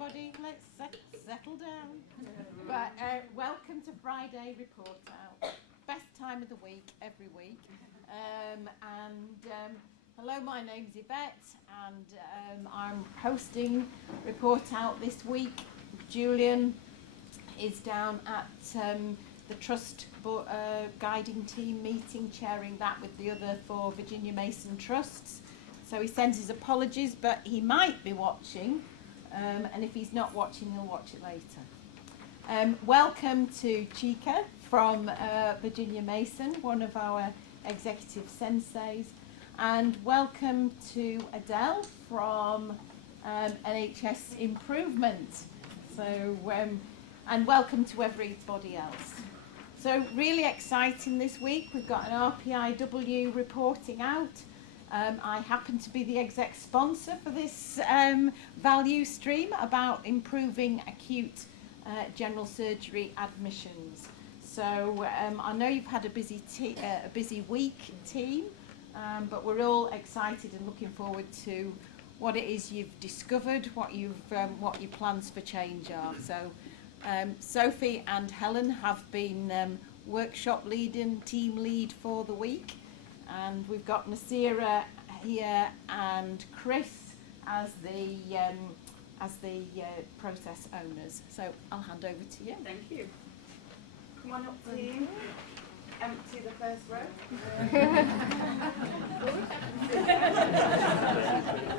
everybody. Let's settle down. But welcome to Friday Report Out. Best time of the week, every week. Hello, my name's Yvette, and I'm hosting Report Out this week. Julian is down at the Trust Guiding Team meeting, chairing that with the other 4 Virginia Mason Trusts. So he sends his apologies, but he might be watching, and if he's not watching, he'll watch it later. Welcome to Chica from Virginia Mason, one of our executive senseis, and welcome to Adele from NHS Improvement. So, and welcome to everybody else. So really exciting this week. We've got an RPIW reporting out. I happen to be the exec sponsor for this value stream about improving acute general surgery admissions. So I know you've had a busy week, team, but we're all excited and looking forward to what it is you've discovered, what your plans for change are. So Sophie and Helen have been workshop leading, team lead for the week. And we've got Nasira here and Chris as the process owners. So I'll hand over to you. Thank you. Come on up, team. Empty the first row.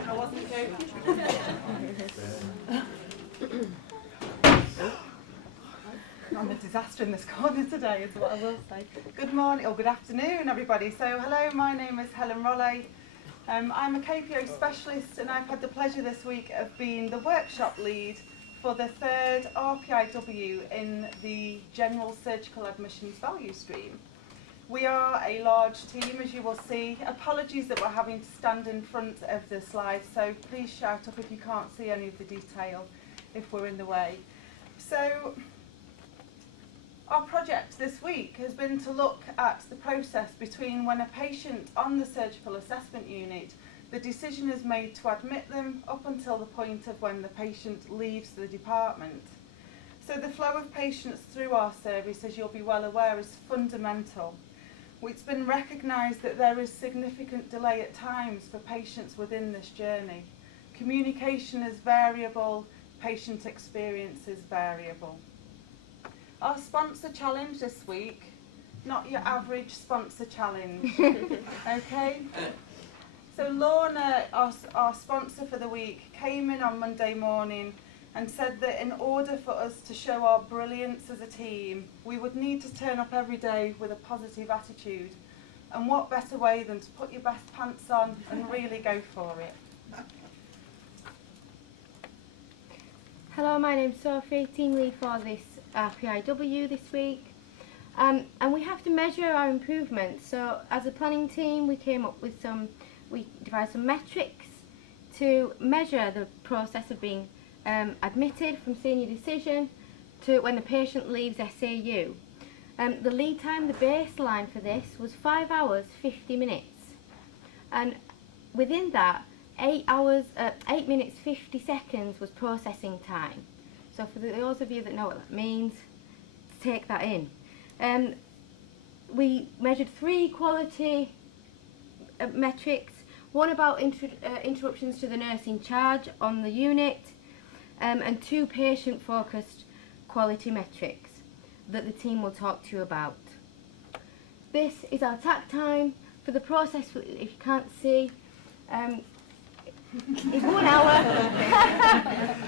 I wasn't joking. I'm a disaster in this corner today, is what I will say. Good morning, or good afternoon, everybody. So, hello, my name is Helen Rollet. I'm a KPO specialist, and I've had the pleasure this week of being the workshop lead for the 3rd RPIW in the General Surgical Admissions Value Stream. We are a large team, as you will see. Apologies that we're having to stand in front of the slide, so please shout up if you can't see any of the detail, if we're in the way. So, our project this week has been to look at the process between when a patient on the surgical assessment unit, the decision is made to admit them up until the point of when the patient leaves the department. So the flow of patients through our service, as you'll be well aware, is fundamental. It's been recognised that there is significant delay at times for patients within this journey. Communication is variable, patient experience is variable. Our sponsor challenge this week, not your average sponsor challenge, okay? So Lorna, our sponsor for the week, came in on Monday morning and said that in order for us to show our brilliance as a team, we would need to turn up every day with a positive attitude. And what better way than to put your best pants on and really go for it. Hello, my name's Sophie, team lead for this RPIW this week. And we have to measure our improvements. So as a planning team, we devised some metrics to measure the process of being admitted from senior decision to when the patient leaves SAU. The lead time, the baseline for this was 5 hours, 50 minutes. And within that, 8 minutes, 50 seconds was processing time. So for those of you that know what that means, take that in. We measured 3 quality metrics, one about interruptions to the nurse in charge on the unit, and 2 patient-focused quality metrics that the team will talk to you about. This is our tack time for the process, if you can't see. It's 1 hour,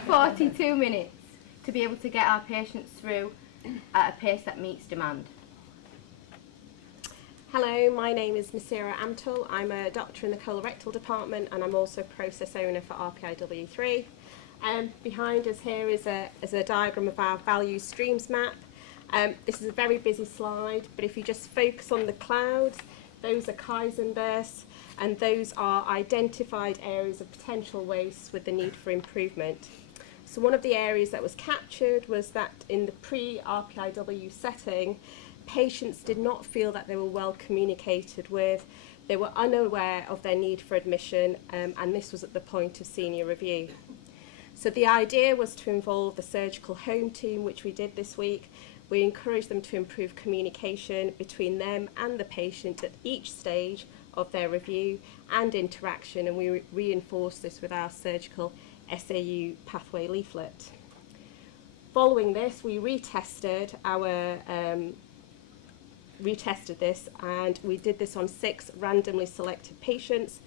42 minutes to be able to get our patients through at a pace that meets demand. Hello, my name is Nasira Amtul. I'm a doctor in the colorectal department and I'm also process owner for RPIW3. Behind us here is a diagram of our value streams map. This is a very busy slide, but if you just focus on the clouds, those are Kaizen bursts, and those are identified areas of potential waste with the need for improvement. So one of the areas that was captured was that in the pre-RPIW setting, patients did not feel that they were well communicated with, they were unaware of their need for admission, and this was at the point of senior review. So the idea was to involve the surgical home team, which we did this week. We encouraged them to improve communication between them and the patient at each stage of their review and interaction, and we reinforced this with our surgical SAU pathway leaflet. Following this, we retested this, and we did this on 6 randomly selected patients.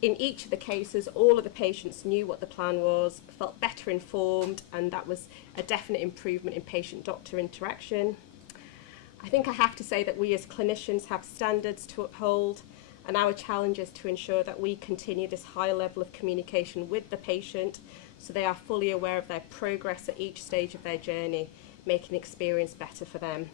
In each of the cases, all of the patients knew what the plan was, felt better informed, and that was a definite improvement in patient-doctor interaction. I think I have to say that we as clinicians have standards to uphold, and our challenge is to ensure that we continue this high level of communication with the patient so they are fully aware of their progress at each stage of their journey, making the experience better for them.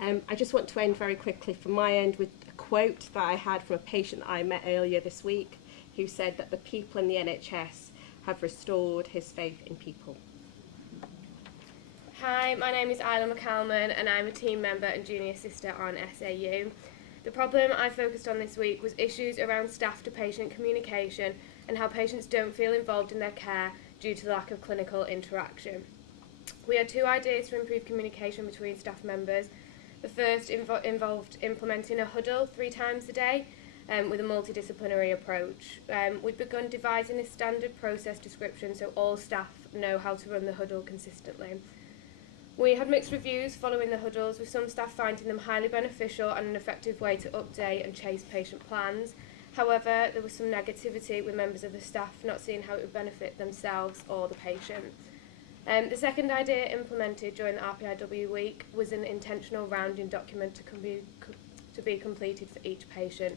I just want to end very quickly from my end with a quote that I had from a patient that I met earlier this week who said that the people in the NHS have restored his faith in people. Hi, my name is Isla McCalman and I'm a team member and junior sister on SAU. The problem I focused on this week was issues around staff to patient communication and how patients don't feel involved in their care due to the lack of clinical interaction. We had 2 ideas to improve communication between staff members. The first involved implementing a huddle 3 times a day with a multidisciplinary approach. We've begun devising a standard process description so all staff know how to run the huddle consistently. We had mixed reviews following the huddles, with some staff finding them highly beneficial and an effective way to update and chase patient plans. However, there was some negativity with members of the staff not seeing how it would benefit themselves or the patient. The second idea implemented during the RPIW week was an intentional rounding document to be completed for each patient.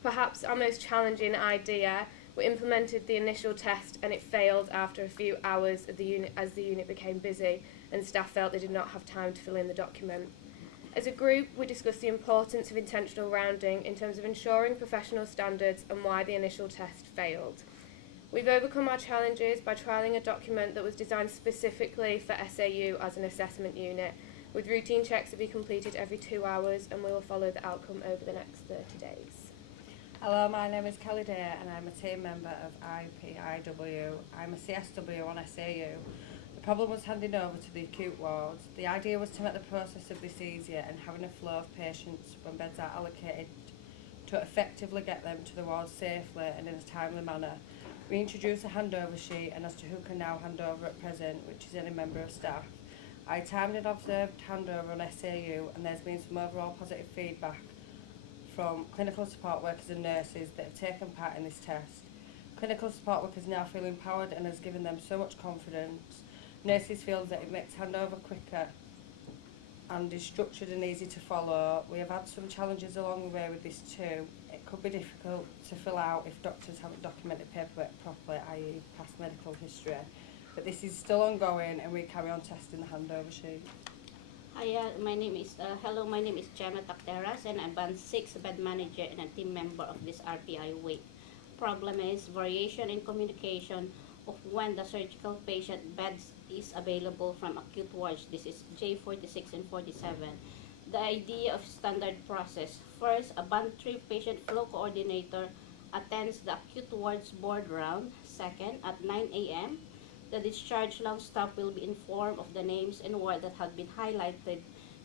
Perhaps our most challenging idea, we implemented the initial test and it failed after a few hours of as the unit became busy and staff felt they did not have time to fill in the document. As a group, we discussed the importance of intentional rounding in terms of ensuring professional standards and why the initial test failed. We've overcome our challenges by trialling a document that was designed specifically for SAU as an assessment unit, with routine checks to be completed every 2 hours, and we will follow the outcome over the next 30 days. Hello, my name is Kelly Day and I'm a team member of IPIW. I'm a CSW on SAU. The problem was handing over to the acute wards. The idea was to make the process of this easier and having a flow of patients when beds are allocated to effectively get them to the wards safely and in a timely manner. We introduced a handover sheet and as to who can now hand over at present, which is any member of staff. I timed and observed handover on SAU and there's been some overall positive feedback from clinical support workers and nurses that have taken part in this test. Clinical support workers now feel empowered and has given them so much confidence. Nurses feel that it makes handover quicker and is structured and easy to follow. We have had some challenges along the way with this too. It could be difficult to fill out if doctors haven't documented paperwork properly, i.e. past medical history. But this is still ongoing and we carry on testing the handover sheet. Hi, my name is Gemma Takteras and I'm Band 6 bed manager and a team member of this RPI week. Problem is variation in communication of when the surgical patient beds is available from acute wards. This is J46 and 47. The idea of standard process. First, a Band 3 patient flow coordinator attends the acute wards board round. Second, at 9 a.m., the discharge lounge staff will be informed of the names and ward that have been highlighted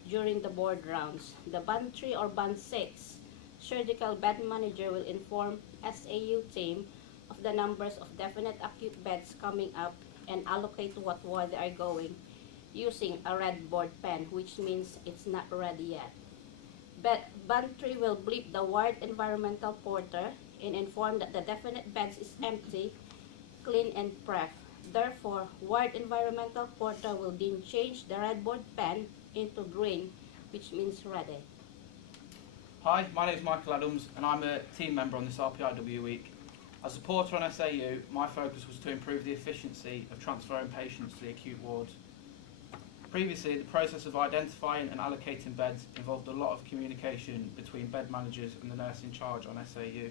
during the board rounds. The Band 3 or Band 6 surgical bed manager will inform SAU team of the numbers of definite acute beds coming up and allocate what ward they are going using a red board pen, which means it's not ready yet. Band 3 will bleep the ward environmental porter and inform that the definite beds is empty, clean and prep. Therefore, ward environmental porter will then change the red board pen into green, which means ready. Hi, my name is Michael Adams and I'm a team member on this RPIW week. As a supporter on SAU, my focus was to improve the efficiency of transferring patients to the acute wards. Previously, the process of identifying and allocating beds involved a lot of communication between bed managers and the nurse in charge on SAU.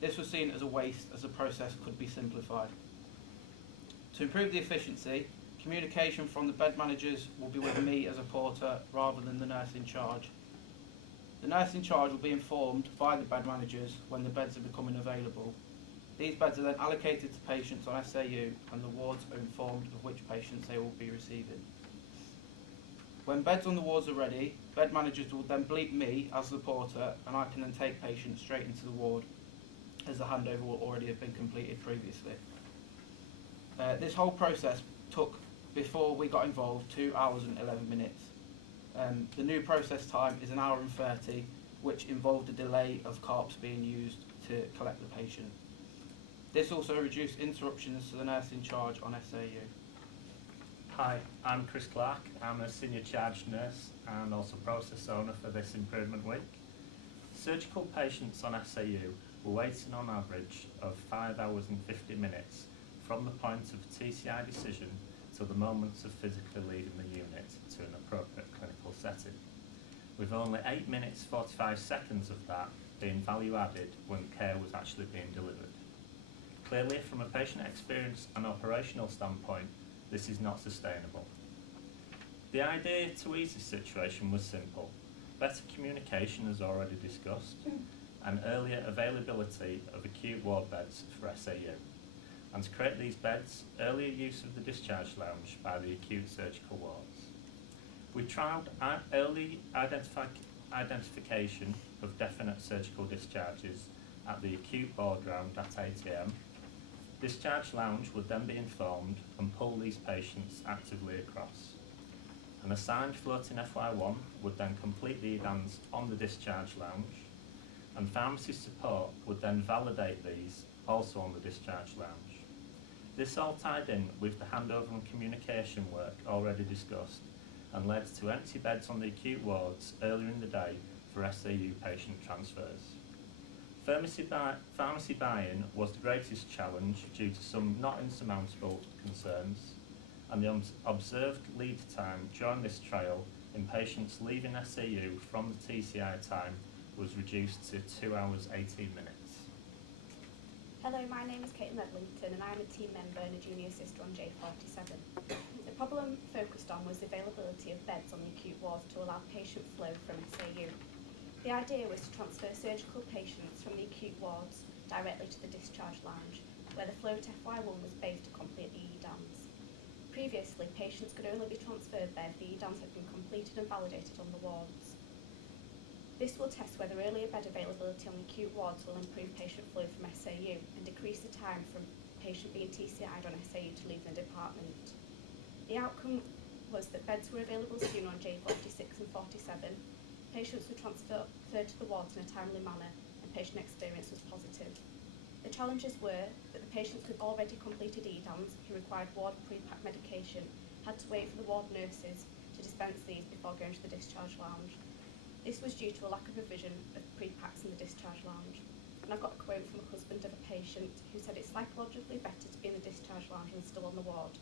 This was seen as a waste as the process could be simplified. To improve the efficiency, communication from the bed managers will be with me as a porter rather than the nurse in charge. The nurse in charge will be informed by the bed managers when the beds are becoming available. These beds are then allocated to patients on SAU and the wards are informed of which patients they will be receiving. When beds on the wards are ready, bed managers will then bleep me as the porter and I can then take patients straight into the ward as the handover will already have been completed previously. This whole process took, before we got involved, 2 hours and 11 minutes. The new process time is 1 hour and 30, which involved a delay of carps being used to collect the patient. This also reduced interruptions to the nurse in charge on SAU. Hi, I'm Chris Clark. I'm a senior charge nurse and also process owner for this improvement week. Surgical patients on SAU were waiting on average of 5 hours and 50 minutes from the point of TCI decision to the moments of physically leaving the unit to an appropriate clinical setting, with only 8 minutes 45 seconds of that being value added when care was actually being delivered. Clearly, from a patient experience and operational standpoint, this is not sustainable. The idea to ease this situation was simple: better communication, as already discussed, and earlier availability of acute ward beds for SAU. And to create these beds, earlier use of the discharge lounge by the acute surgical wards. We trialled early identification of definite surgical discharges at the acute ward round at 8 AM. Discharge lounge would then be informed and pull these patients actively across. An assigned floating FY1 would then complete the EDANs on the discharge lounge, and pharmacy support would then validate these also on the discharge lounge. This all tied in with the handover and communication work already discussed and led to empty beds on the acute wards earlier in the day for SAU patient transfers. Pharmacy buy-in was the greatest challenge due to some not insurmountable concerns, and the observed lead time during this trial in patients leaving SAU from the TCI time was reduced to 2 hours 18 minutes. Hello, my name is Kate Medlington and I'm a team member and a junior sister on J47. The problem focused on was the availability of beds on the acute wards to allow patient flow from SAU. The idea was to transfer surgical patients from the acute wards directly to the discharge lounge, where the float FY1 was based to complete the EDANs. Previously, patients could only be transferred there if the EDANs had been completed and validated on the wards. This will test whether earlier bed availability on the acute wards will improve patient flow from SAU and decrease the time from patient being TCI'd on SAU to leaving the department. The outcome was that beds were available sooner on J46 and 47. Patients were transferred to the wards in a timely manner and patient experience was positive. The challenges were that the patients with already completed EDANs who required ward pre-pack medication had to wait for the ward nurses to dispense these before going to the discharge lounge. This was due to a lack of provision of pre-packs in the discharge lounge. And I've got a quote from a husband of a patient who said it's psychologically better to be in the discharge lounge than still on the ward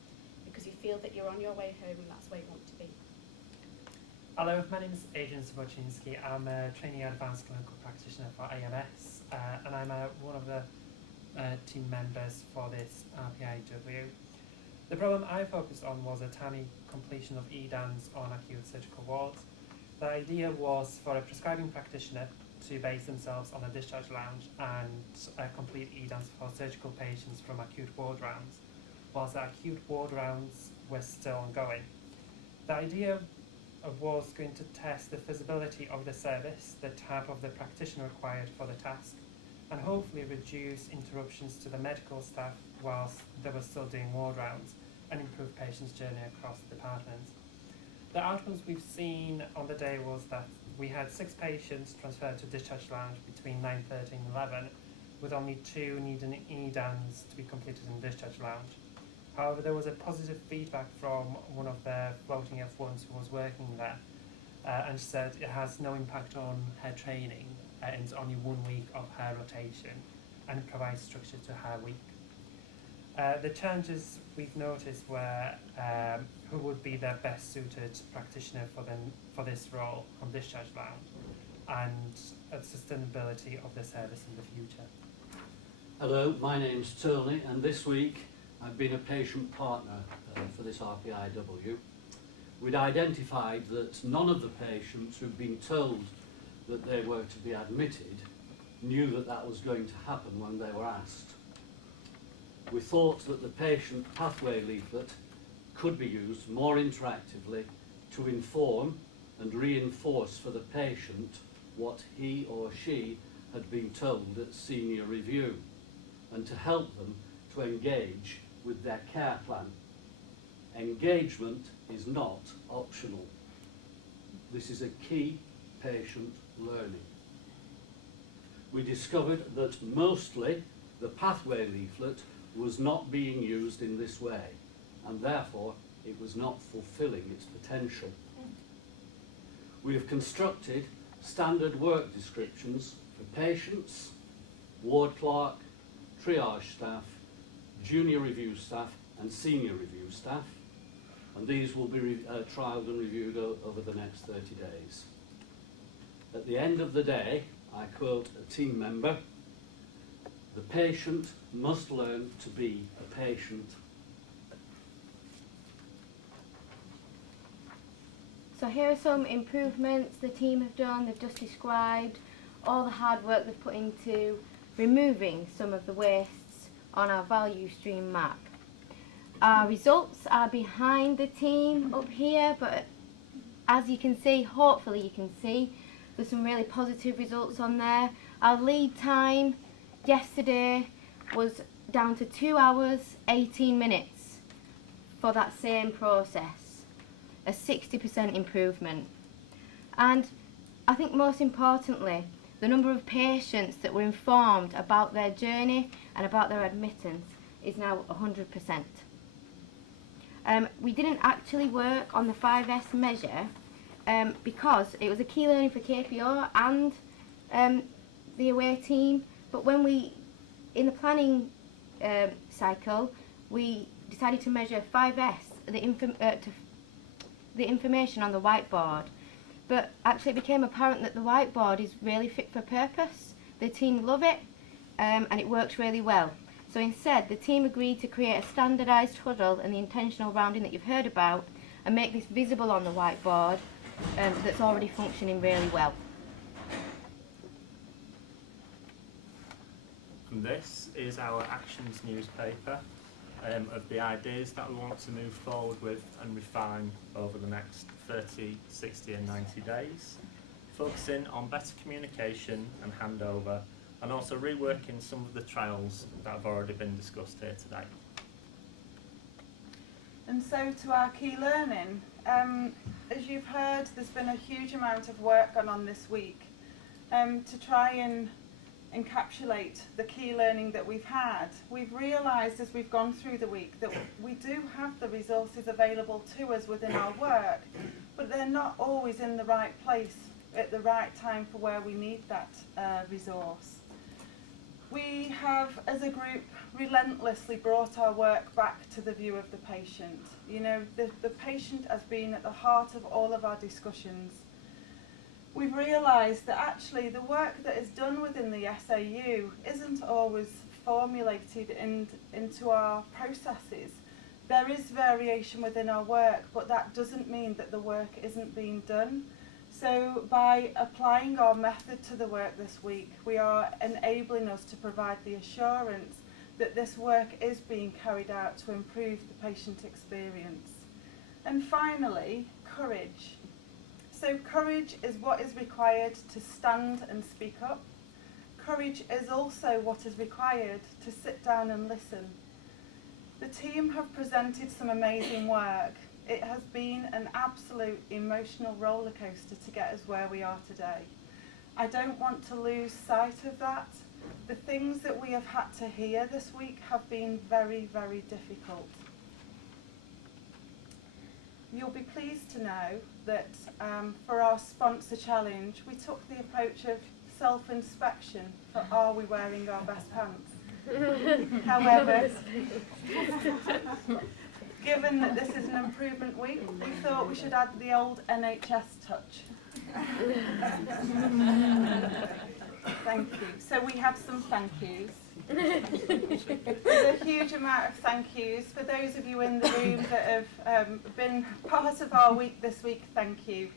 because you feel that you're on your way home and that's where you want to be. Hello, my name is Adrian Zwocinski. I'm a trainee advanced clinical practitioner for AMS and I'm one of the team members for this RPIW. The problem I focused on was a timely completion of EDANs on acute surgical wards. The idea was for a prescribing practitioner to base themselves on a discharge lounge and complete EDANs for surgical patients from acute ward rounds, whilst the acute ward rounds were still ongoing. The idea was going to test the feasibility of the service, the type of the practitioner required for the task, and hopefully reduce interruptions to the medical staff whilst they were still doing ward rounds and improve patients' journey across the departments. The outcomes we've seen on the day was that we had 6 patients transferred to discharge lounge between 9:30 and 11, with only 2 needing EDANs to be completed in discharge lounge. However, there was a positive feedback from one of the floating F1s who was working there, and she said it has no impact on her training, and it's only 1 week of her rotation, and it provides structure to her week. The challenges we've noticed were who would be the best suited practitioner for this role on discharge lounge, and sustainability of the service in the future. Hello, my name's Tony, and this week I've been a patient partner for this RPIW. We'd identified that none of the patients who'd been told that they were to be admitted knew that that was going to happen when they were asked. we thought that the patient pathway leaflet could be used more interactively to inform and reinforce for the patient what he or she had been told at senior review, and to help them to engage with their care plan. Engagement is not optional. This is a key patient learning. We discovered that mostly the pathway leaflet was not being used in this way, and therefore it was not fulfilling its potential. We have constructed standard work descriptions for patients, ward clerk, triage staff, junior review staff and senior review staff, and these will be trialled and reviewed over the next 30 days. At the end of the day, I quote a team member, "The patient must learn to be a patient." So here are some improvements the team have done. They've just described all the hard work they've put into removing some of the wastes on our value stream map. Our results are behind the team up here, but as you can see, hopefully you can see, there's some really positive results on there. Our lead time yesterday was down to 2 hours, 18 minutes for that same process, a 60% improvement. And I think most importantly, the number of patients that were informed about their journey and about their admittance is now 100%. We didn't actually work on the 5S measure because it was a key learning for KPO and the away team, but when in the planning cycle, we decided to measure 5S, the information on the whiteboard, but actually it became apparent that the whiteboard is really fit for purpose. The team love it and it works really well. So instead, the team agreed to create a standardised huddle and the intentional rounding that you've heard about and make this visible on the whiteboard that's already functioning really well. And this is our actions newspaper of the ideas that we want to move forward with and refine over the next 30, 60 and 90 days, focusing on better communication and handover, and also reworking some of the trials that have already been discussed here today. And so to our key learning, as you've heard, there's been a huge amount of work gone on this week to try and encapsulate the key learning that we've had. We've realised as we've gone through the week that we do have the resources available to us within our work, but they're not always in the right place at the right time for where we need that resource. We have, as a group, relentlessly brought our work back to the view of the patient. You know, the patient has been at the heart of all of our discussions. We've realised that actually the work that is done within the SAU isn't always formulated into our processes. There is variation within our work, but that doesn't mean that the work isn't being done. So by applying our method to the work this week, we are enabling us to provide the assurance that this work is being carried out to improve the patient experience. And finally, courage. So courage is what is required to stand and speak up. Courage is also what is required to sit down and listen. The team have presented some amazing work. It has been an absolute emotional roller coaster to get us where we are today. I don't want to lose sight of that. The things that we have had to hear this week have been very, very difficult. You'll be pleased to know that for our sponsor challenge, we took the approach of self-inspection for are we wearing our best pants? However, given that this is an improvement week, we thought we should add the old NHS touch. Thank you. So we have some thank yous. There's a huge amount of thank yous. For those of you in the room that have been part of our week this week, thank you.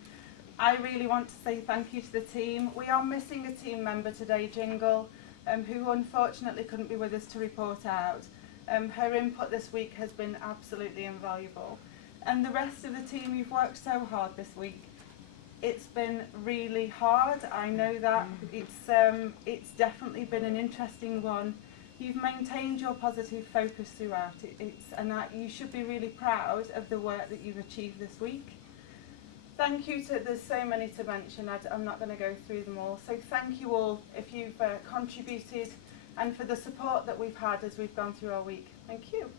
I really want to say thank you to the team. We are missing a team member today, Jingle, who unfortunately couldn't be with us to report out. Her input this week has been absolutely invaluable. And the rest of the team, you've worked so hard this week. It's been really hard, I know that. It's definitely been an interesting one. You've maintained your positive focus throughout. You should be really proud of the work that you've achieved this week. Thank you there's so many to mention, I'm not going to go through them all. So thank you all if you've contributed and for the support that we've had as we've gone through our week. Thank you.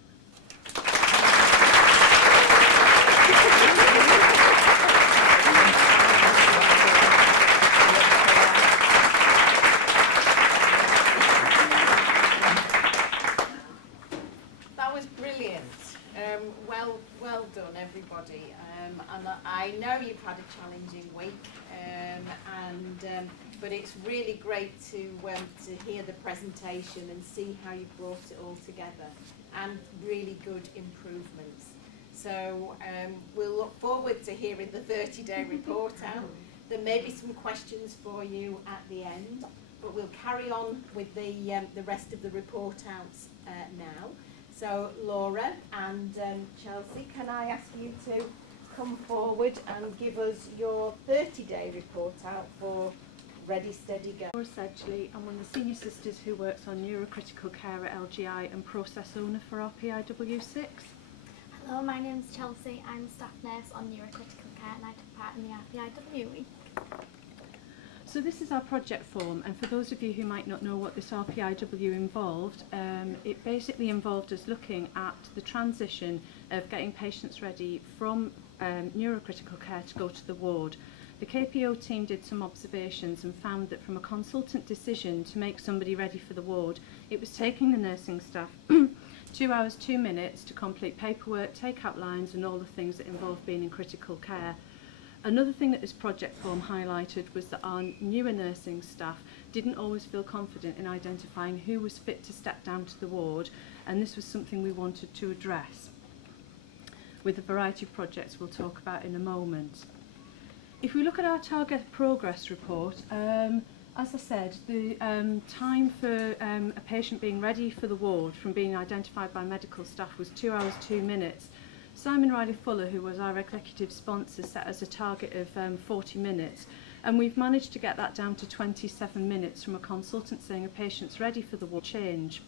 That was brilliant. Well done, everybody. And I know you've had a challenging week, but it's really great to hear the presentation and see how you brought it all together, and really good improvements. So we'll look forward to hearing the 30-day report out. There may be some questions for you at the end, but we'll carry on with the rest of the report outs now. So Laura and Chelsea, can I ask you to come forward and give us your 30-day report out for Ready, Steady, Go? Laura Sedgley, I'm one of the senior sisters who works on neurocritical care at LGI and process owner for RPIW6. Hello, my name's Chelsea. I'm a staff nurse on neurocritical care and I took part in the RPIW week. So this is our project form, and for those of you who might not know what this RPIW involved, it basically involved us looking at the transition of getting patients ready from neurocritical care to go to the ward. The KPO team did some observations and found that from a consultant decision to make somebody ready for the ward, it was taking the nursing staff 2 hours 2 minutes to complete paperwork, take out lines and all the things that involve being in critical care. Another thing that this project form highlighted was that our newer nursing staff didn't always feel confident in identifying who was fit to step down to the ward, and this was something we wanted to address with a variety of projects we'll talk about in a moment. If we look at our target progress report, as I said, the time for a patient being ready for the ward from being identified by medical staff was 2 hours 2 minutes. Simon Riley Fuller, who was our executive sponsor, set us a target of 40 minutes, and we've managed to get that down to 27 minutes from a consultant saying a patient's ready for the ward change.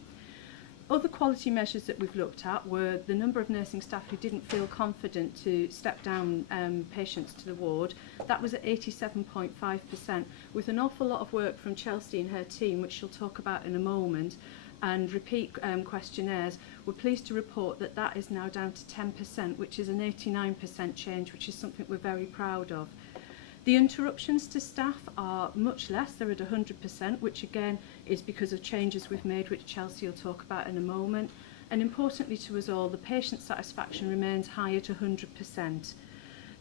Other quality measures that we've looked at were the number of nursing staff who didn't feel confident to step down patients to the ward. That was at 87.5%, with an awful lot of work from Chelsea and her team, which she'll talk about in a moment, and repeat questionnaires. We're pleased to report that that is now down to 10%, which is an 89% change, which is something we're very proud of. The interruptions to staff are much less, they're at 100%, which again is because of changes we've made, which Chelsea will talk about in a moment. And importantly to us all, the patient satisfaction remains high at 100%.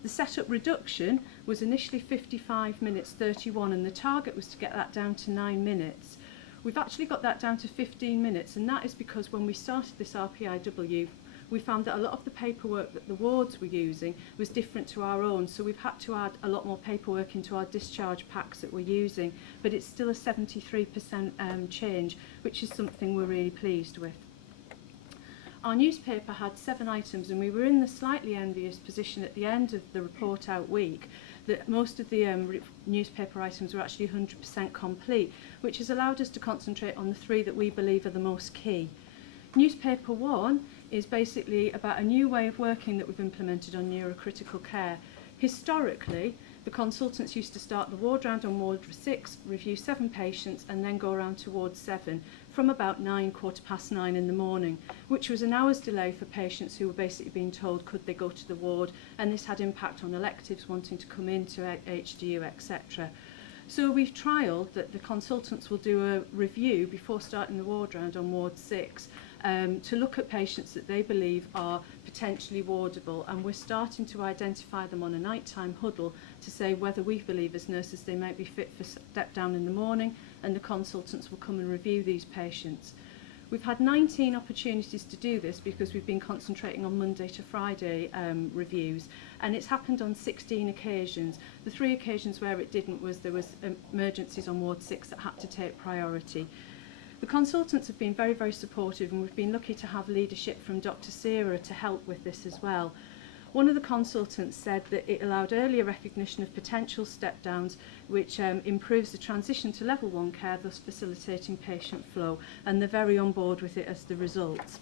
The setup reduction was initially 55 minutes 31, and the target was to get that down to 9 minutes. We've actually got that down to 15 minutes, and that is because when we started this RPIW, we found that a lot of the paperwork that the wards were using was different to our own, so we've had to add a lot more paperwork into our discharge packs that we're using, but it's still a 73% change, which is something we're really pleased with. Our newspaper had 7 items, and we were in the slightly envious position at the end of the report out week that most of the newspaper items were actually 100% complete, which has allowed us to concentrate on the 3 that we believe are the most key. Newspaper 1 is basically about a new way of working that we've implemented on neurocritical care. Historically, the consultants used to start the ward round on ward 6, review 7 patients, and then go around to ward 7 from about 9, 9:15 in the morning, which was an hour's delay for patients who were basically being told could they go to the ward, and this had impact on electives wanting to come into HDU, etc. So we've trialled that the consultants will do a review before starting the ward round on ward 6 to look at patients that they believe are potentially wardable, and we're starting to identify them on a nighttime huddle to say whether we believe as nurses they might be fit for step down in the morning, and the consultants will come and review these patients. We've had 19 opportunities to do this because we've been concentrating on Monday to Friday reviews, and it's happened on 16 occasions. The 3 occasions where it didn't was there was emergencies on ward 6 that had to take priority. The consultants have been very, very supportive, and we've been lucky to have leadership from Dr. Sarah to help with this as well. One of the consultants said that it allowed earlier recognition of potential step-downs, which improves the transition to level 1 care, thus facilitating patient flow, and they're very on board with it as the result.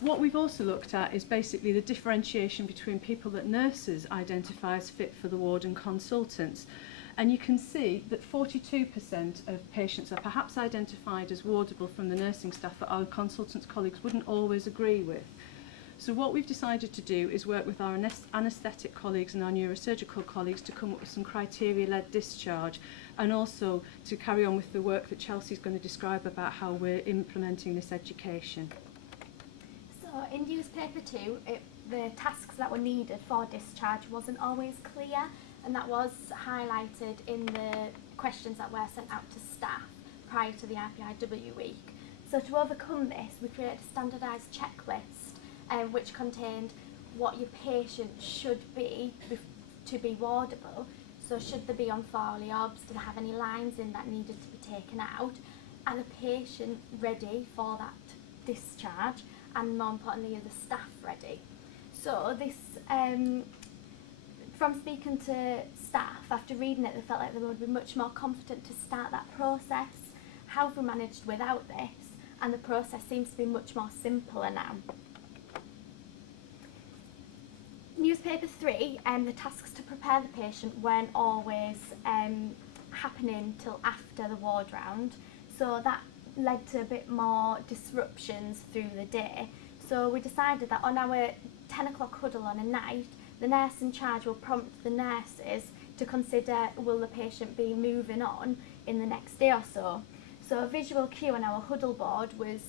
What we've also looked at is basically the differentiation between people that nurses identify as fit for the ward and consultants. And you can see that 42% of patients are perhaps identified as wardable from the nursing staff that our consultants' colleagues wouldn't always agree with. So what we've decided to do is work with our anaesthetic colleagues and our neurosurgical colleagues to come up with some criteria-led discharge, and also to carry on with the work that Chelsea's going to describe about how we're implementing this education. So in newspaper 2, the tasks that were needed for discharge wasn't always clear, and that was highlighted in the questions that were sent out to staff prior to the RPIW week. So to overcome this, we created a standardised checklist which contained what your patient should be to be wardable. So should they be on Foley obs, do they have any lines in that needed to be taken out, are the patient ready for that discharge, and more importantly, are the staff ready? So this, from speaking to staff, after reading it, they felt like they would be much more confident to start that process. How have we managed without this? And the process seems to be much more simpler now. Newspaper 3, the tasks to prepare the patient weren't always happening till after the ward round, so that led to a bit more disruptions through the day. So we decided that on our 10 o'clock huddle on a night, the nurse in charge will prompt the nurses to consider will the patient be moving on in the next day or so. So a visual cue on our huddle board was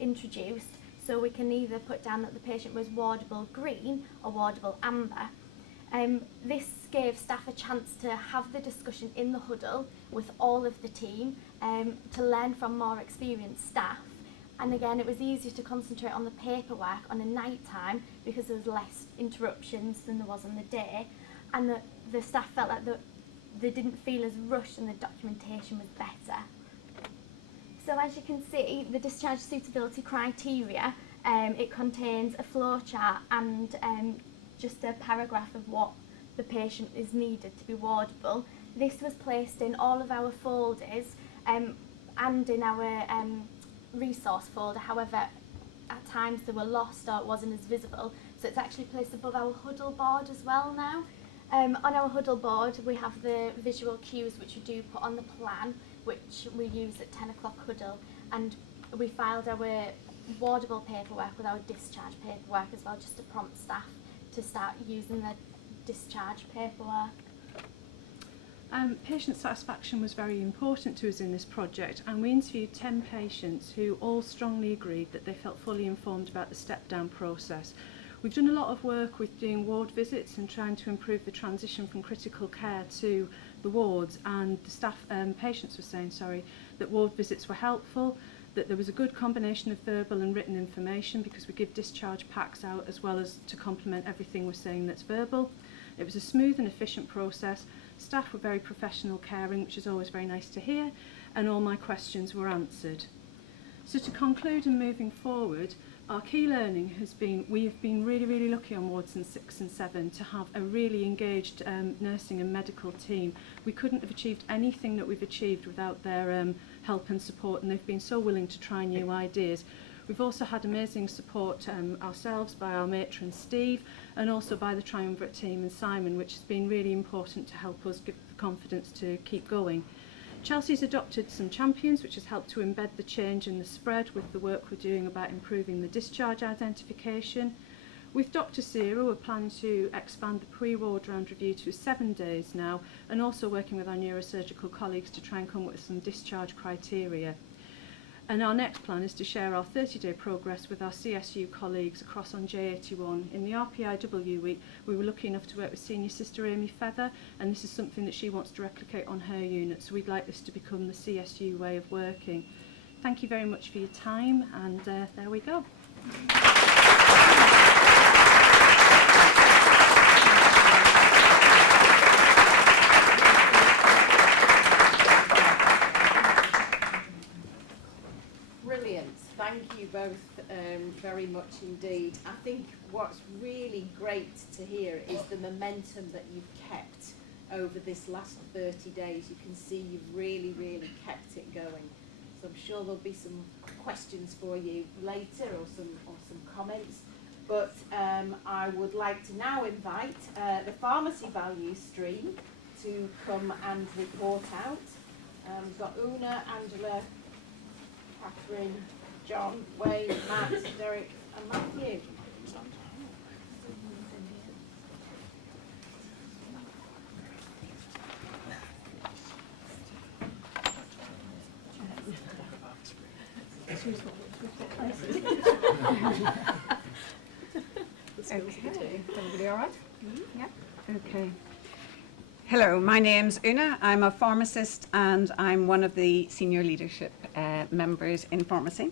introduced, so we can either put down that the patient was wardable green or wardable amber. This gave staff a chance to have the discussion in the huddle with all of the team to learn from more experienced staff. And again, it was easier to concentrate on the paperwork on a night time because there was less interruptions than there was on the day, and the staff felt like they didn't feel as rushed and the documentation was better. So as you can see, the discharge suitability criteria, it contains a flowchart and just a paragraph of what the patient is needed to be wardable. This was placed in all of our folders and in our resource folder. However, at times they were lost or it wasn't as visible, so it's actually placed above our huddle board as well now. On our huddle board we have the visual cues which we do put on the plan, which we use at 10 o'clock huddle, and we filed our wardable paperwork with our discharge paperwork as well, just to prompt staff to start using the discharge paperwork. Patient satisfaction was very important to us in this project, and we interviewed 10 patients who all strongly agreed that they felt fully informed about the step-down process. We've done a lot of work with doing ward visits and trying to improve the transition from critical care to the wards, and the staff, patients were saying, that ward visits were helpful, that there was a good combination of verbal and written information because we give discharge packs out as well as to complement everything we're saying that's verbal. It was a smooth and efficient process. Staff were very professional, caring, which is always very nice to hear, and all my questions were answered. So to conclude and moving forward, our key learning has been we've been really lucky on wards 6 and 7 to have a really engaged nursing and medical team. We couldn't have achieved anything that we've achieved without their help and support, and they've been so willing to try new ideas. We've also had amazing support ourselves by our matron Steve, and also by the Triumvirate team and Simon, which has been really important to help us give the confidence to keep going. Chelsea's adopted some champions, which has helped to embed the change and the spread with the work we're doing about improving the discharge identification. With Dr. Sarah, we're planning to expand the pre-ward round review to 7 days now, and also working with our neurosurgical colleagues to try and come up with some discharge criteria. And our next plan is to share our 30-day progress with our CSU colleagues across on J81. In the RPIW week, we were lucky enough to work with Senior Sister Amy Feather, and this is something that she wants to replicate on her unit, so we'd like this to become the CSU way of working. Thank you very much for your time, and there we go. both very much indeed. I think what's really great to hear is the momentum that you've kept over this last 30 days. You can see you've really, really kept it going. So I'm sure there'll be some questions for you later or some comments. But I would like to now invite the pharmacy value stream to come and report out. We've got Una, Angela, Catherine, John, Wayne, Matt, Derek and Matthew. Okay, everybody all right? Yeah. Okay. Hello, my name's Una. I'm a pharmacist and I'm one of the senior leadership members in pharmacy.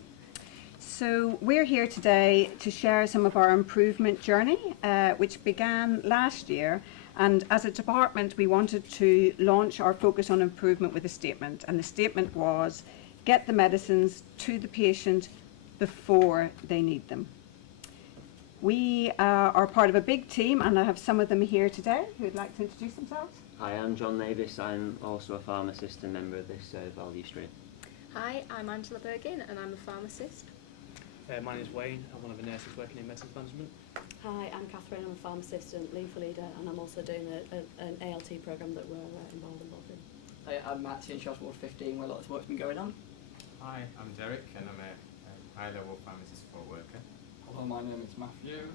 So we're here today to share some of our improvement journey, which began last year. And as a department, we wanted to launch our focus on improvement with a statement. And the statement was, get the medicines to the patient before they need them. We are part of a big team, and I have some of them here today who would like to introduce themselves. Hi, I'm John Davis. I'm also a pharmacist and member of this value stream. Hi, I'm Angela Bergin and I'm a pharmacist. My name is Wayne. I'm one of the nurses working in medicines management. Hi, I'm Catherine. I'm a pharmacist and leave leader, and I'm also doing an ALT programme that we're involved in. Hi, I'm Matt, in charge of Ward 15, where lots of work's been going on. Hi, I'm Derek, and I'm a high-level pharmacy support worker. Hello, my name is Matthew.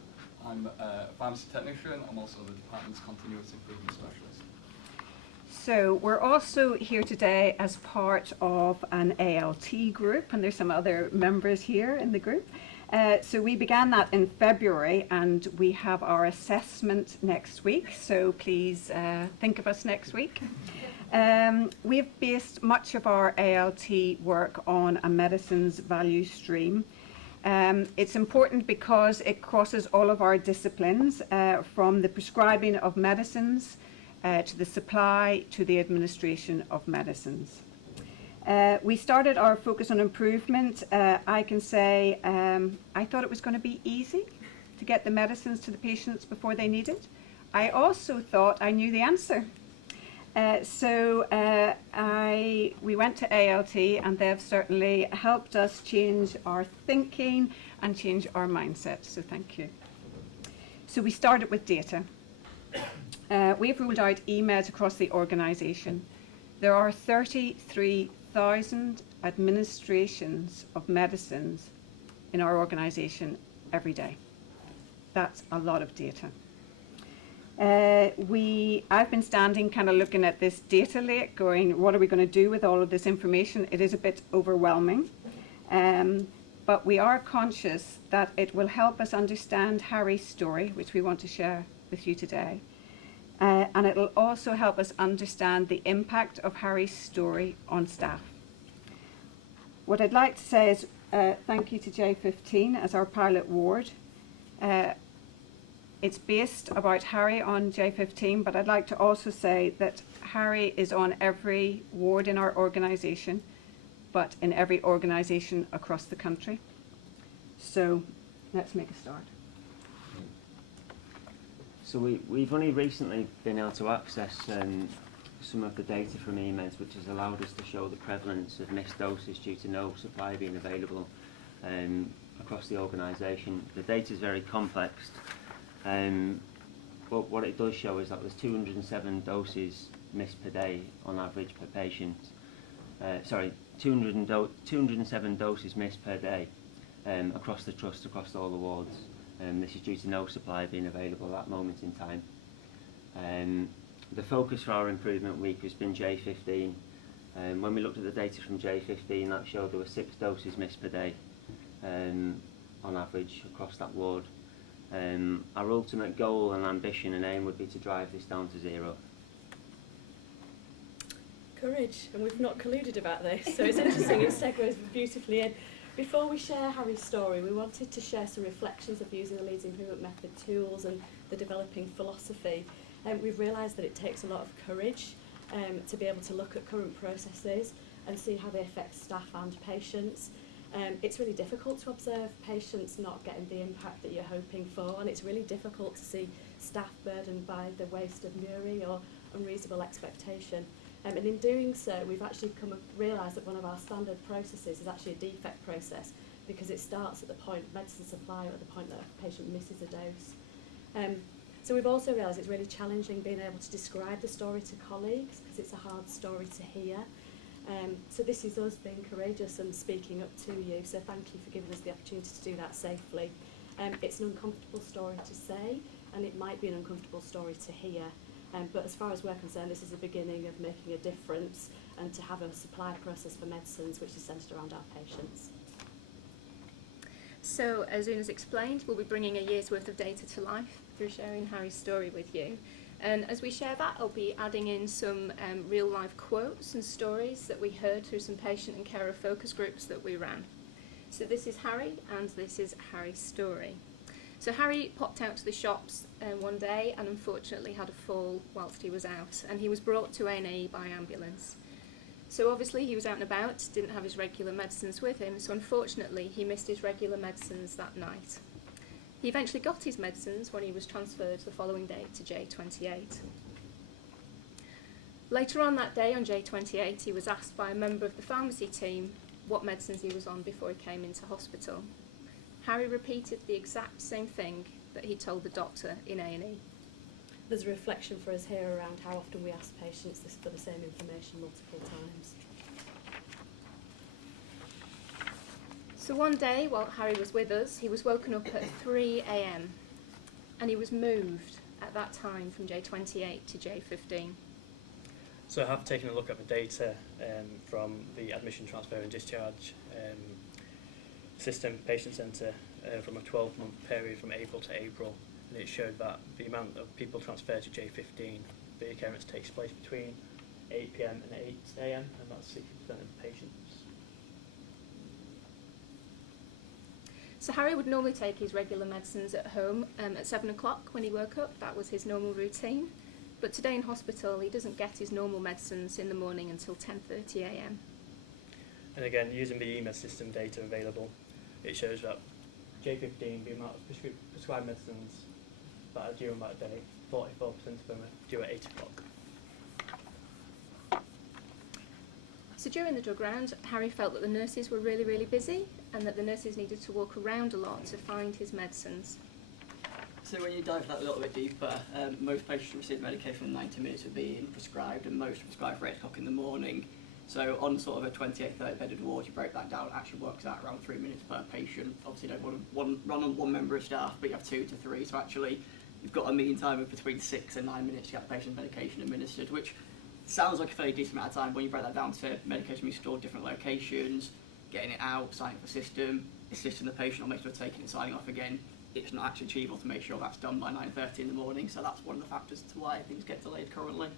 I'm a pharmacy technician. I'm also the department's continuous improvement specialist. So we're also here today as part of an ALT group, and there's some other members here in the group. So we began that in February, and we have our assessment next week, so please think of us next week. We've based much of our ALT work on a medicines value stream. It's important because it crosses all of our disciplines, from the prescribing of medicines to the supply to the administration of medicines. We started our focus on improvement. I can say I thought it was going to be easy to get the medicines to the patients before they need it. I also thought I knew the answer. We went to ALT, and they've certainly helped us change our thinking and change our mindset, so thank you. So we started with data. We've ruled out e-meds across the organisation. There are 33,000 administrations of medicines in our organisation every day. That's a lot of data. I've been standing kind of looking at this data lake going, what are we going to do with all of this information? It is a bit overwhelming, but we are conscious that it will help us understand Harry's story, which we want to share with you today. And it will also help us understand the impact of Harry's story on staff. What I'd like to say is thank you to J15 as our pilot ward. It's based about Harry on J15, but I'd like to also say that Harry is on every ward in our organisation, but in every organisation across the country. So let's make a start. So we've only recently been able to access some of the data from e-meds, which has allowed us to show the prevalence of missed doses due to no supply being available across the organisation. The data is very complex. But what it does show is that there's 207 doses missed per day on average per patient. 207 doses missed per day across the trust, across all the wards. This is due to no supply being available at that moment in time. The focus for our improvement week has been J15. When we looked at the data from J15, that showed there were 6 doses missed per day on average across that ward. Our ultimate goal and ambition and aim would be to drive this down to 0. Courage, and we've not colluded about this, so it's interesting, it segues beautifully in. Before we share Harry's story, we wanted to share some reflections of using the Leeds Improvement Method tools and the developing philosophy. We've realised that it takes a lot of courage to be able to look at current processes and see how they affect staff and patients. It's really difficult to observe patients not getting the impact that you're hoping for, and it's really difficult to see staff burdened by the waste of MURI or unreasonable expectation. And in doing so, we've actually realised that one of our standard processes is actually a defect process, because it starts at the point of medicine supply or at the point that a patient misses a dose. So we've also realised it's really challenging being able to describe the story to colleagues, because it's a hard story to hear. So this is us being courageous and speaking up to you, so thank you for giving us the opportunity to do that safely. It's an uncomfortable story to say, and it might be an uncomfortable story to hear, but as far as we're concerned, this is the beginning of making a difference, and to have a supply process for medicines which is centred around our patients. So, as Una's explained, we'll be bringing a year's worth of data to life through sharing Harry's story with you. And as we share that, I'll be adding in some real-life quotes and stories that we heard through some patient and carer focus groups that we ran. So this is Harry, and this is Harry's story. So Harry popped out to the shops one day and unfortunately had a fall whilst he was out, and he was brought to A&E by ambulance. So obviously he was out and about, didn't have his regular medicines with him, so unfortunately he missed his regular medicines that night. He eventually got his medicines when he was transferred the following day to J28. Later on that day, on J28, he was asked by a member of the pharmacy team what medicines he was on before he came into hospital. Harry repeated the exact same thing that he told the doctor in A&E. There's a reflection for us here around how often we ask patients this for the same information multiple times. So one day, while Harry was with us, he was woken up at 3 a.m. and he was moved at that time from J28 to J15. So I have taken a look at the data from the admission, transfer and discharge system, patient centre, from a 12-month period from April to April, and it showed that the amount of people transferred to J15, the occurrence takes place between 8 p.m. and 8 a.m, and that's 60% of patients. So Harry would normally take his regular medicines at home at 7 o'clock when he woke up. That was his normal routine. But today in hospital, he doesn't get his normal medicines in the morning until 10:30 a.m. And again, using the EMED system data available, it shows that J15, the amount of prescribed medicines that are due on that day, 44% of them are due at 8 o'clock. So during the drug round, Harry felt that the nurses were really, really busy and that the nurses needed to walk around a lot to find his medicines. So when you dive that a little bit deeper, most patients receive medication in 90 minutes of being prescribed, and most are prescribed for 8 o'clock in the morning. So on sort of a 28, 30 bedded ward, you break that down, it actually works out around 3 minutes per patient. Obviously you don't want to run on one member of staff, but you have 2 to 3, so actually you've got a mean time of between 6 and 9 minutes to get the patient's medication administered, which sounds like a fairly decent amount of time. When you break that down to medication being stored at different locations, getting it out, signing up the system, assisting the patient on making sure taking it, signing off again, it's not actually achievable to make sure that's done by 9:30 in the morning, so that's one of the factors to why things get delayed currently.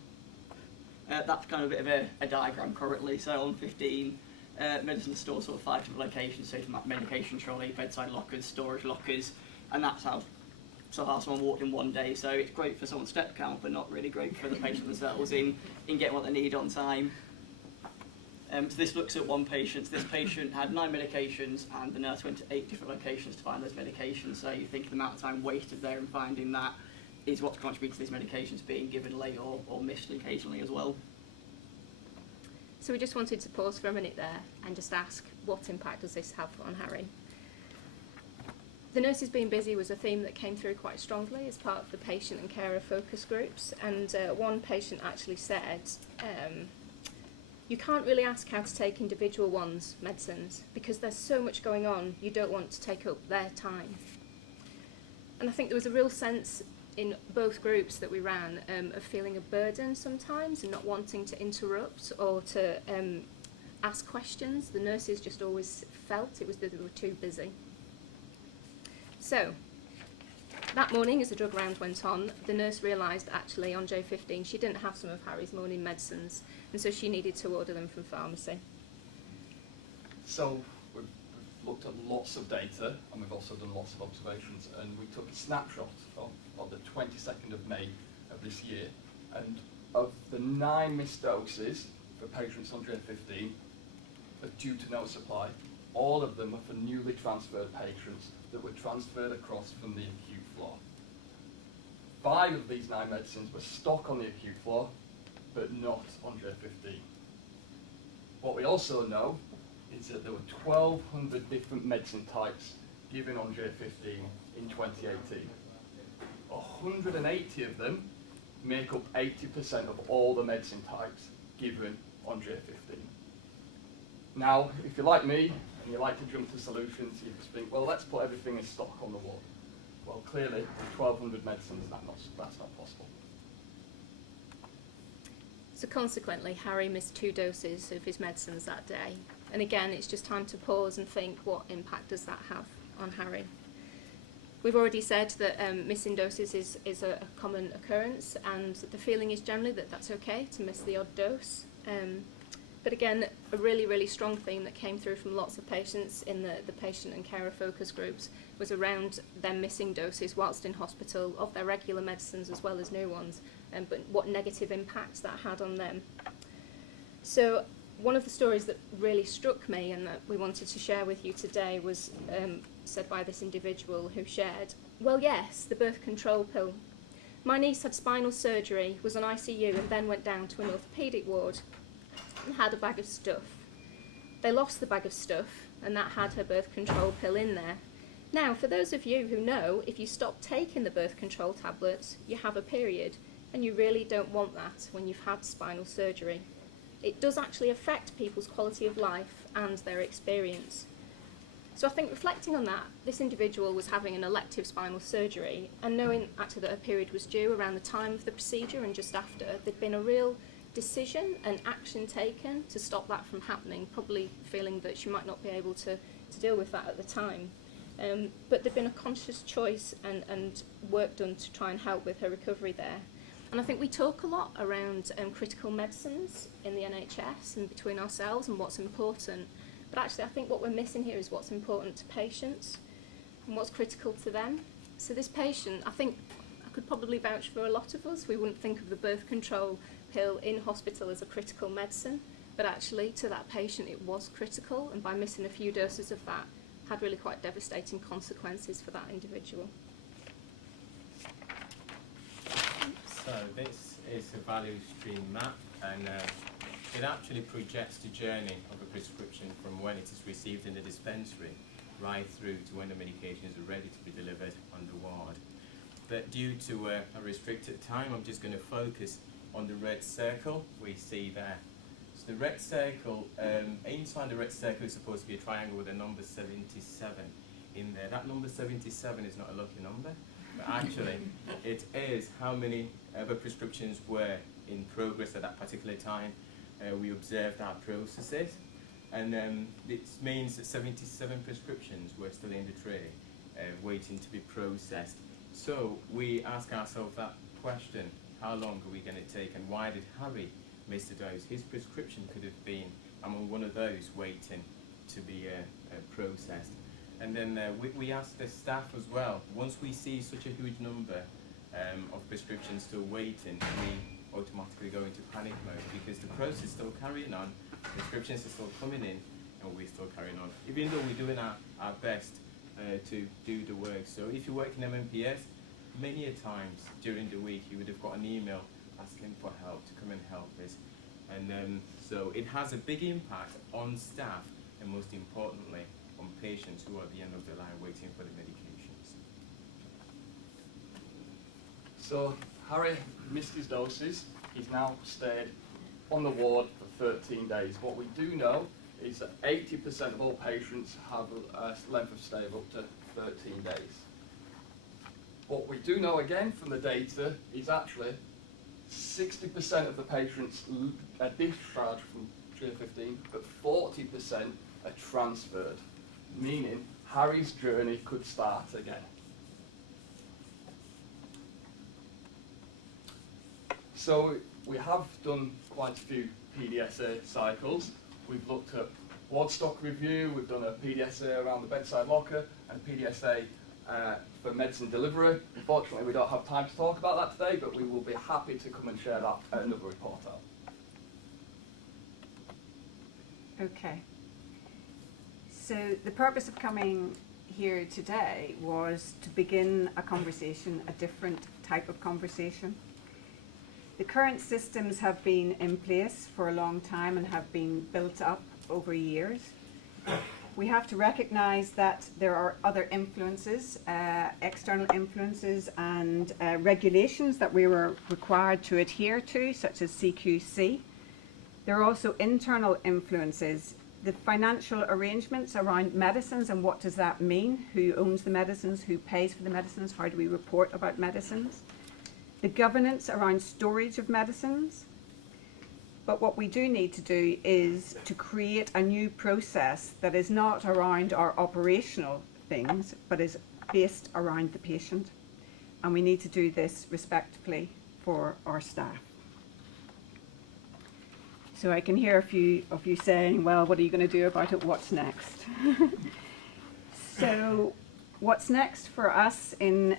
That's kind of a bit of a diagram currently. So on 15, medicine is stored sort of 5 different locations, so from that medication trolley, bedside lockers, storage lockers, and that's how someone walked in one day. So it's great for someone's step count, but not really great for the patient themselves in getting what they need on time. So this looks at one patient. This patient had 9 medications, and the nurse went to 8 different locations to find those medications. So you think the amount of time wasted there in finding that is what's contributing to these medications being given late or missed occasionally as well. So we just wanted to pause for a minute there and just ask, what impact does this have on Harry? The nurses being busy was a theme that came through quite strongly as part of the patient and carer focus groups, and one patient actually said, you can't really ask how to take individual one's medicines because there's so much going on, you don't want to take up their time. And I think there was a real sense in both groups that we ran of feeling a burden sometimes and not wanting to interrupt or to ask questions. The nurses just always felt it was that they were too busy. So that morning, as the drug round went on, the nurse realised actually on J15 she didn't have some of Harry's morning medicines, and so she needed to order them from pharmacy. So we've looked at lots of data, and we've also done lots of observations, and we took a snapshot of the 22nd of May of this year, and of the 9 missed doses for patients on J15 due to no supply, all of them are for newly transferred patients that were transferred across from the acute floor. 5 of these 9 medicines were stock on the acute floor, but not on J15. What we also know is that there were 1,200 different medicine types given on J15 in 2018. 180 of them make up 80% of all the medicine types given on J15. Now, if you're like me and you like to jump to solutions, you just think, well, let's put everything in stock on the ward. Well, clearly, with 1,200 medicines, that's not possible. So consequently, Harry missed 2 doses of his medicines that day. And again, it's just time to pause and think, what impact does that have on Harry? We've already said that missing doses is a common occurrence, and the feeling is generally that that's okay to miss the odd dose. But again, a really, really strong theme that came through from lots of patients in the patient and carer focus groups was around them missing doses whilst in hospital of their regular medicines as well as new ones, but what negative impacts that had on them. So one of the stories that really struck me and that we wanted to share with you today was said by this individual who shared, well, yes, the birth control pill. My niece had spinal surgery, was on ICU and then went down to an orthopaedic ward and had a bag of stuff. They lost the bag of stuff and that had her birth control pill in there. Now, for those of you who know, if you stop taking the birth control tablets, you have a period, and you really don't want that when you've had spinal surgery. It does actually affect people's quality of life and their experience. So I think reflecting on that, this individual was having an elective spinal surgery, and knowing actually that her period was due around the time of the procedure and just after, there'd been a real decision and action taken to stop that from happening, probably feeling that she might not be able to deal with that at the time. But there'd been a conscious choice and work done to try and help with her recovery there. And I think we talk a lot around critical medicines in the NHS and between ourselves and what's important. But actually I think what we're missing here is what's important to patients and what's critical to them. So this patient, I think I could probably vouch for a lot of us. We wouldn't think of the birth control pill in hospital as a critical medicine, but actually to that patient it was critical, and by missing a few doses of that had really quite devastating consequences for that individual. So this is a value stream map, and it actually projects the journey of a prescription from when it is received in the dispensary right through to when the medications are ready to be delivered on the ward. But due to a restricted time, I'm just going to focus on the red circle we see there. So the red circle, inside the red circle is supposed to be a triangle with a number 77 in there. That number 77 is not a lucky number, but actually it is how many other prescriptions were in progress at that particular time. We observed our processes, and it means that 77 prescriptions were still in the tray, waiting to be processed. So we ask ourselves that question: how long are we going to take, and why did Harry miss the dose? His prescription could have been among one of those waiting to be processed. And then we ask the staff as well, once we see such a huge number of prescriptions still waiting, we automatically go into panic mode, because the process is still carrying on, prescriptions are still coming in, and we're still carrying on, even though we're doing our best to do the work. So if you work in MMPS, many a times during the week you would have got an email asking for help to come and help us. And so it has a big impact on staff, and most importantly on patients who are at the end of the line waiting for the medications. So Harry missed his doses. He's now stayed on the ward for 13 days. What we do know is that 80% of all patients have a length of stay of up to 13 days. What we do know again from the data is actually 60% of the patients are discharged from J15, but 40% are transferred, meaning Harry's journey could start again. So we have done quite a few PDSA cycles. We've looked at ward stock review, we've done a PDSA around the bedside locker, and PDSA for medicine delivery. Unfortunately, we don't have time to talk about that today, but we will be happy to come and share that at another report out. Okay. So the purpose of coming here today was to begin a conversation, a different type of conversation. The current systems have been in place for a long time and have been built up over years. We have to recognise that there are other influences, external influences and regulations that we were required to adhere to, such as CQC. There are also internal influences, the financial arrangements around medicines and what does that mean, who owns the medicines, who pays for the medicines, how do we report about medicines, the governance around storage of medicines. But what we do need to do is to create a new process that is not around our operational things, but is based around the patient. And we need to do this respectfully for our staff. So I can hear a few of you saying, well, what are you going to do about it? What's next? So what's next for us in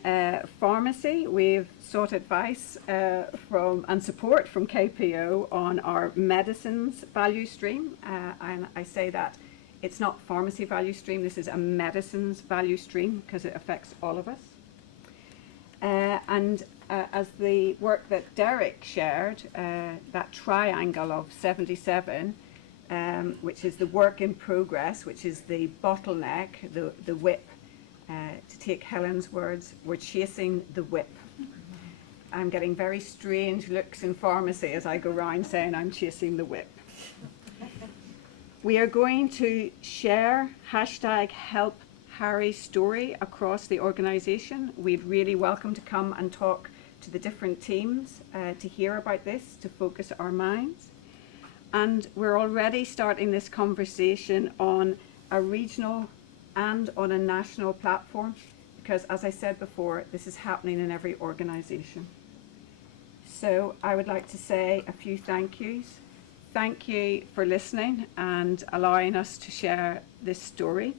pharmacy? We've sought advice and support from KPO on our medicines value stream. And I say that it's not pharmacy value stream, this is a medicines value stream because it affects all of us. As the work that Derek shared, that triangle of 77, which is the work in progress, which is the bottleneck, the whip. To take Helen's words, we're chasing the whip. I'm getting very strange looks in pharmacy as I go around saying I'm chasing the whip. We are going to share #HelpHarryStory across the organisation. We'd really welcome to come and talk to the different teams to hear about this, to focus our minds. And we're already starting this conversation on a regional and on a national platform, because as I said before, this is happening in every organisation. So I would like to say a few thank yous. Thank you for listening and allowing us to share this story.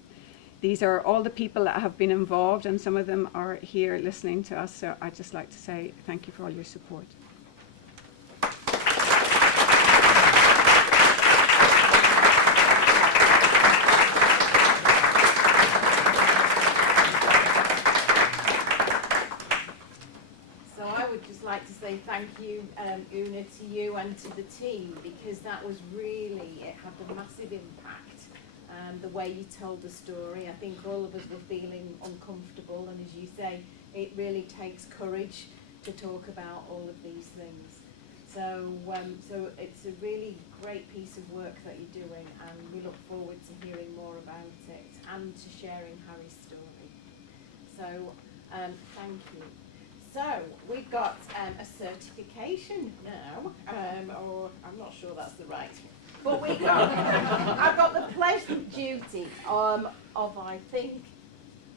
These are all the people that have been involved, and some of them are here listening to us, so I'd just like to say thank you for all your support. So I would just like to say thank you, Una, to you and to the team, because that was really, it had a massive impact. The way you told the story, I think all of us were feeling uncomfortable, and as you say, it really takes courage to talk about all of these things. So it's a really great piece of work that you're doing, and we look forward to hearing more about it and to sharing Harry's story. So thank you. So we've got a certification now, or I'm not sure that's the right. But I've got the pleasant duty of, I think,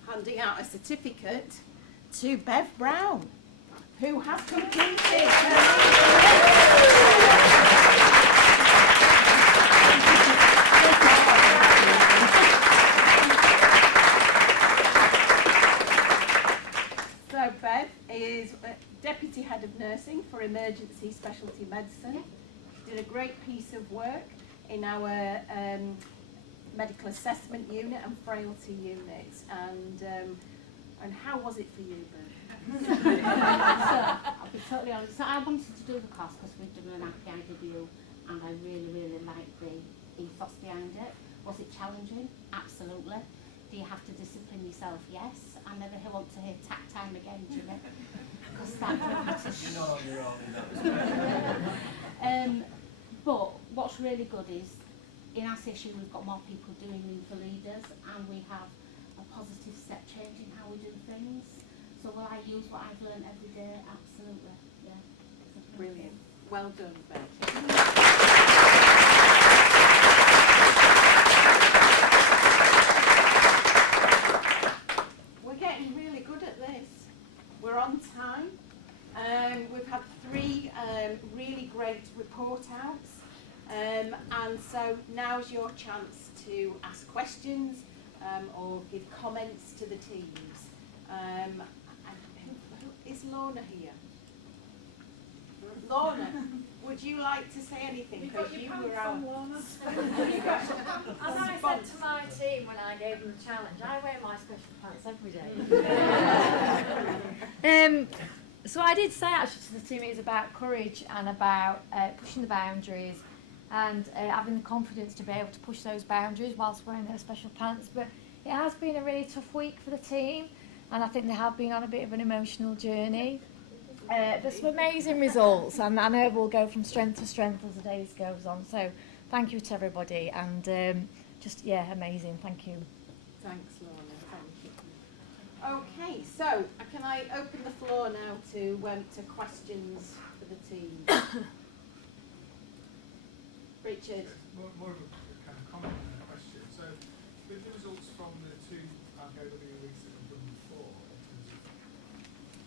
handing out a certificate to Bev Brown, who has completed. So Bev is Deputy Head of Nursing for Emergency Specialty Medicine. She did a great piece of work in our medical assessment unit and frailty unit. And how was it for you, Bev? I'll be totally honest. So I wanted to do the course because we've done an RPIW, and I really liked the ethos behind it. Was it challenging? Absolutely. Do you have to discipline yourself? Yes. I never want to hear tack time again, Jimmy, because that repetition. No, you're all in that respect. But what's really good is in our session we've got more people doing Lead for Leaders, and we have a positive step change in how we do things. So will I use what I've learned every day? Absolutely, yeah. Brilliant. Well done, Bev. We're getting really good at this. We're on time. We've had 3 really great report outs. And so now's your chance to ask questions or give comments to the teams. Who is Lorna here? Lorna, would you like to say anything? You've got Because your you pants were our on, Lorna. As I said to my team when I gave them the challenge, I wear my special pants every day. So I did say actually to the team it was about courage and about pushing the boundaries and having the confidence to be able to push those boundaries whilst wearing those special pants. But it has been a really tough week for the team, and I think they have been on a bit of an emotional journey. There's some amazing results, and I know we'll go from strength to strength as the days goes on. So thank you to everybody, and amazing. Thank you. Thanks, Lorna. Thank you. Okay, so can I open the floor now to questions for the team? Richard. More of a kind of comment than a question. So, with the results from the 2 RPIW weeks that we've done before, in terms of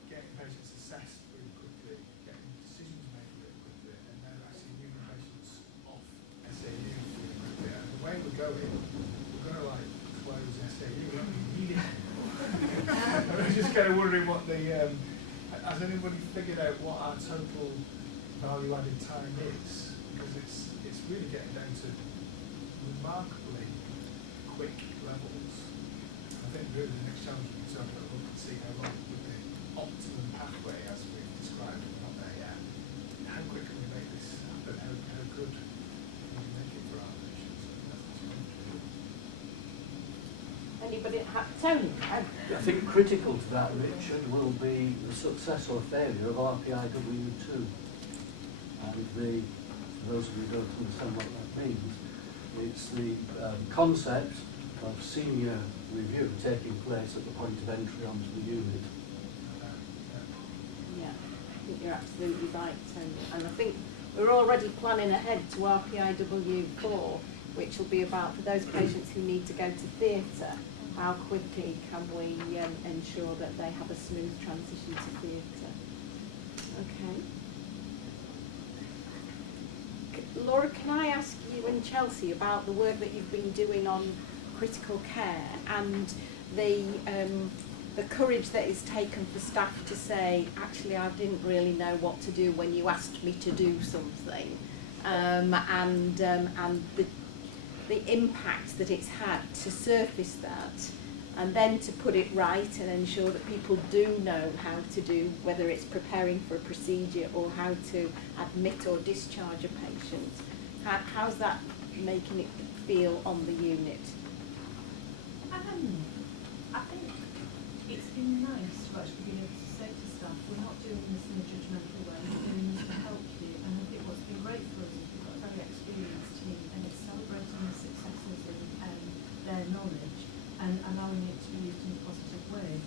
getting patients assessed really quickly, getting decisions made really quickly, and then actually moving patients off SAU really quickly. And the way we're going to like close SAU, we don't really need it anymore. I'm just kind of wondering what the has anybody figured out what our total value added time is? Because it's really getting down to remarkably quick levels. I think really the next challenge will be to have a look and see how long with the optimum pathway as we've described, we're not there yet. How quick can we make this happen? How good can we make it for our patients? Anybody? Tony? I think critical to that, Richard, will be the success or failure of RPIW2. And for those of you who don't understand what that means, it's the concept of senior review taking place at the point of entry onto the unit. Yeah, I think you're absolutely right, Tony. And I think we're already planning ahead to RPIW4, which will be about for those patients who need to go to theatre. How quickly can we ensure that they have a smooth transition to theatre? Okay. Laura, can I ask you and Chelsea about the work that you've been doing on critical care and the courage that is taken for staff to say, actually, I didn't really know what to do when you asked me to do something, and the impact that it's had to surface that, and then to put it right and ensure that people do know how to do, whether it's preparing for a procedure or how to admit or discharge a patient. How's that making it feel on the unit? I think it's been nice to actually be able to say to staff, we're not doing this in a judgmental way, we're doing this to help you. And I think what's been great for us is we've got a very experienced team, and it's celebrating the successes and their knowledge and allowing it to be used in a positive way.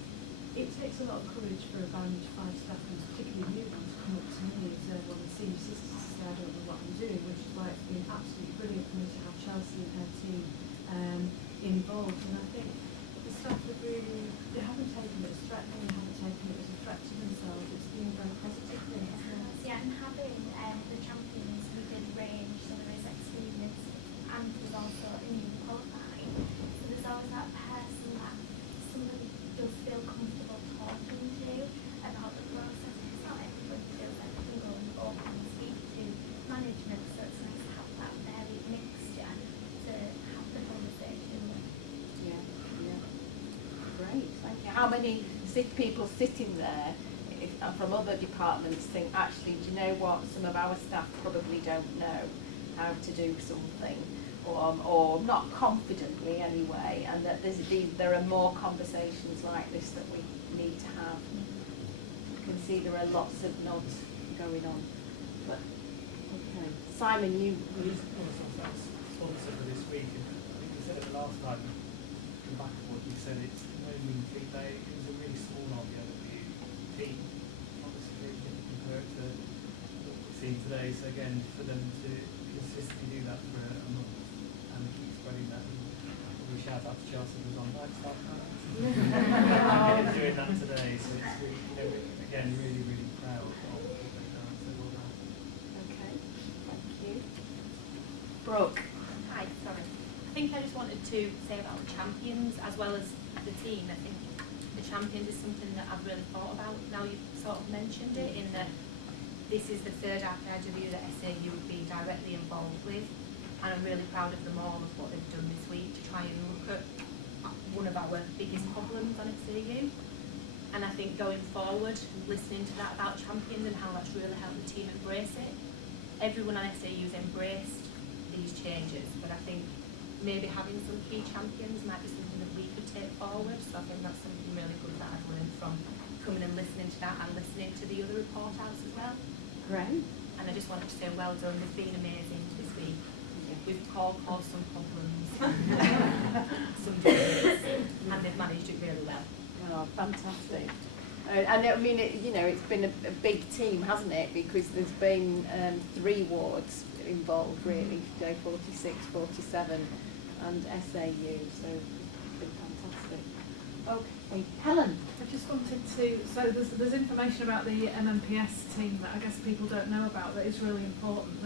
It takes a lot of courage for a band 5 staff, who's particularly new one, to come up to me and say, well, the senior sister says I don't know what I'm doing, which is why it's been absolutely brilliant for me to have Chelsea and her team involved. And I think the staff have really, they haven't taken it as threatening, they haven't taken it as a threat to themselves. It's been a very positive thing. Yeah, and having the champions within range, so there is experience and there's also a new qualifying. So there's always that person that somebody does feel comfortable talking to about the process. It's not everybody feels like they can go and open and speak to management, so it's nice to have that varied mixture to have the conversation with. Yeah. Great, thank you. How many people sitting there from other departments think, actually, do you know what, some of our staff probably don't know how to do something, or not confidently anyway, and that there are more conversations like this that we need to have. You can see there are lots of nods going on. But okay, Simon, you sponsor for this week, and I think you said it the last time. Come back to what you said. It's no mean feat. It was a really small RPIW team. Obviously, very different compared to what we've seen today. So again, for them to consistently do that for a month and keep spreading that, and we shout out to Chelsea who's on night stuff doing that today. So it's really, again, really, really proud of what they've done. So well done. Okay, thank you. Brooke. Hi, sorry. I think I just wanted to say about the champions as well as the team. I think the champions is something that I've really thought about now you've sort of mentioned it, in that this is the third RPIW that SAU have been directly involved with, and I'm really proud of them all of what they've done this week to try and look at one of our biggest problems on SAU. And I think going forward, listening to that about champions and how that's really helped the team embrace it. Everyone on SAU's embraced these changes, but I think maybe having some key champions might be something that we could take forward. So I think that's something really good that I've learned from coming and listening to that and listening to the other report outs as well. Great. And I just wanted to say well done, they've been amazing this week. We've caused some problems, some delays, and they've managed it really well. Oh, fantastic. And I mean, it's been a big team, hasn't it? Because there's been 3 wards involved, really, J46, 47 and SAU, so it's been fantastic. Okay, Helen. I just wanted to, so there's information about the MMPS team that I guess people don't know about that is really important.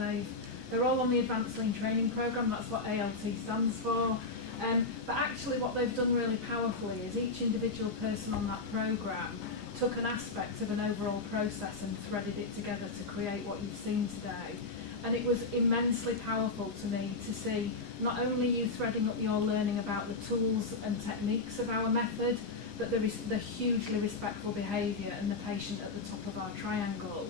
They're all on the Advanced Lean Training Programme, that's what ALT stands for. But actually what they've done really powerfully is each individual person on that programme took an aspect of an overall process and threaded it together to create what you've seen today. And it was immensely powerful to me to see not only you threading up your learning about the tools and techniques of our method, but the hugely respectful behaviour and the patient at the top of our triangle,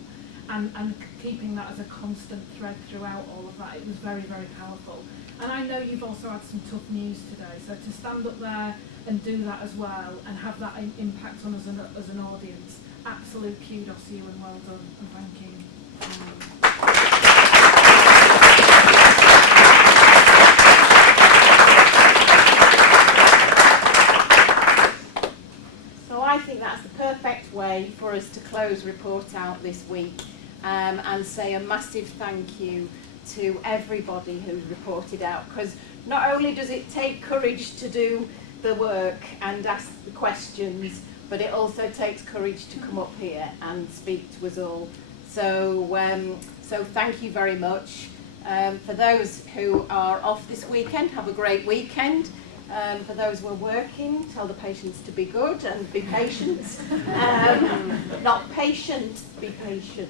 and keeping that as a constant thread throughout all of that. It was very, very powerful. And I know you've also had some tough news today, so to stand up there and do that as well and have that impact on us as an audience, absolute kudos to you and well done, and thank you. So I think that's the perfect way for us to close Report Out this week, and say a massive thank you to everybody who reported out, because not only does it take courage to do the work and ask the questions, but it also takes courage to come up here and speak to us all. So, so thank you very much. For those who are off this weekend, have a great weekend. For those who are working, tell the patients to be good and be patient. Not patient, be patient.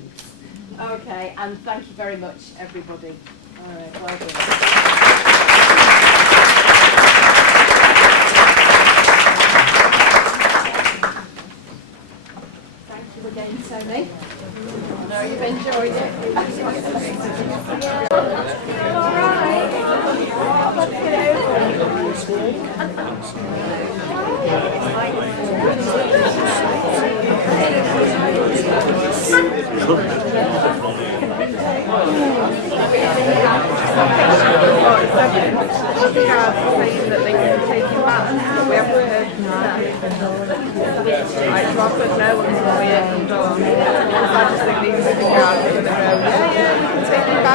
Okay, and thank you very much, everybody. All right, well done. Thank you again, Tony. I know you've enjoyed it. All right. Saying that they can take him back, but we haven't heard from that. Right, so I put no until we opened the door. Because I just think these are the guys are going to go, yeah,